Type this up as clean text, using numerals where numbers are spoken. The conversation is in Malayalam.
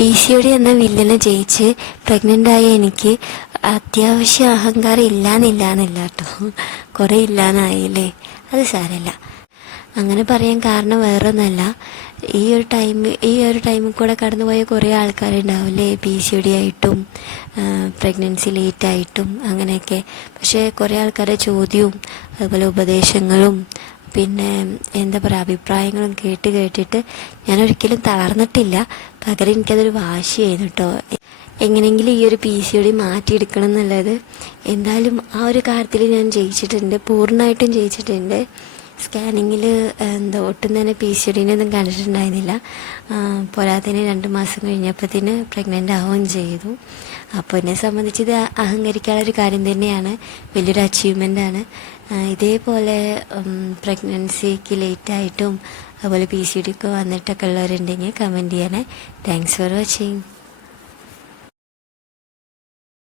PCOD എന്ന വില്ലനെ ജയിച്ച് പ്രഗ്നൻ്റായ എനിക്ക് അത്യാവശ്യം അഹങ്കാരം ഇല്ലാന്നില്ല കേട്ടോ. കുറേ ഇല്ലാന്നായില്ലേ, അത് സാരമില്ല. അങ്ങനെ പറയാൻ കാരണം വേറൊന്നല്ല, ഈ ഒരു ടൈമിൽ കൂടെ കടന്നുപോയ കുറേ ആൾക്കാരുണ്ടാവില്ലേ, PCOD ആയിട്ടും പ്രഗ്നൻസി ലേറ്റായിട്ടും അങ്ങനെയൊക്കെ. പക്ഷേ കുറേ ആൾക്കാരുടെ ചോദ്യവും അതുപോലെ ഉപദേശങ്ങളും പിന്നെ എന്താ പറയുക അഭിപ്രായങ്ങളും കേട്ടിട്ട് ഞാനൊരിക്കലും തളർന്നിട്ടില്ല. പകരം എനിക്കതൊരു വാശിയായിരുന്നു കേട്ടോ, എങ്ങനെയെങ്കിലും ഈ ഒരു PCOD മാറ്റിയെടുക്കണം എന്നുള്ളത്. എന്തായാലും ആ ഒരു കാര്യത്തിൽ ഞാൻ ജയിച്ചിട്ടുണ്ട്, പൂർണ്ണമായിട്ടും ജയിച്ചിട്ടുണ്ട്. സ്കാനിങ്ങിൽ ഒട്ടും തന്നെ PCODനെ കണ്ടിട്ടുണ്ടായിരുന്നില്ല. പോരാത്തതിന് 2 മാസം കഴിഞ്ഞപ്പോഴത്തേന് പ്രഗ്നൻ്റ് ആവുകയും ചെയ്തു. അപ്പോൾ എന്നെ സംബന്ധിച്ച് ഇത് അഹങ്കരിക്കാനുള്ളൊരു കാര്യം തന്നെയാണ്, വലിയൊരു അച്ചീവ്മെൻ്റാണ്. ഇതേപോലെ പ്രഗ്നൻസിക്ക് ലേറ്റായിട്ടും അതുപോലെ PCOD ഒക്കെ വന്നിട്ടൊക്കെ ഉള്ളവരുണ്ടെങ്കിൽ കമൻറ്റ് ചെയ്യണേ. Thanks for watching.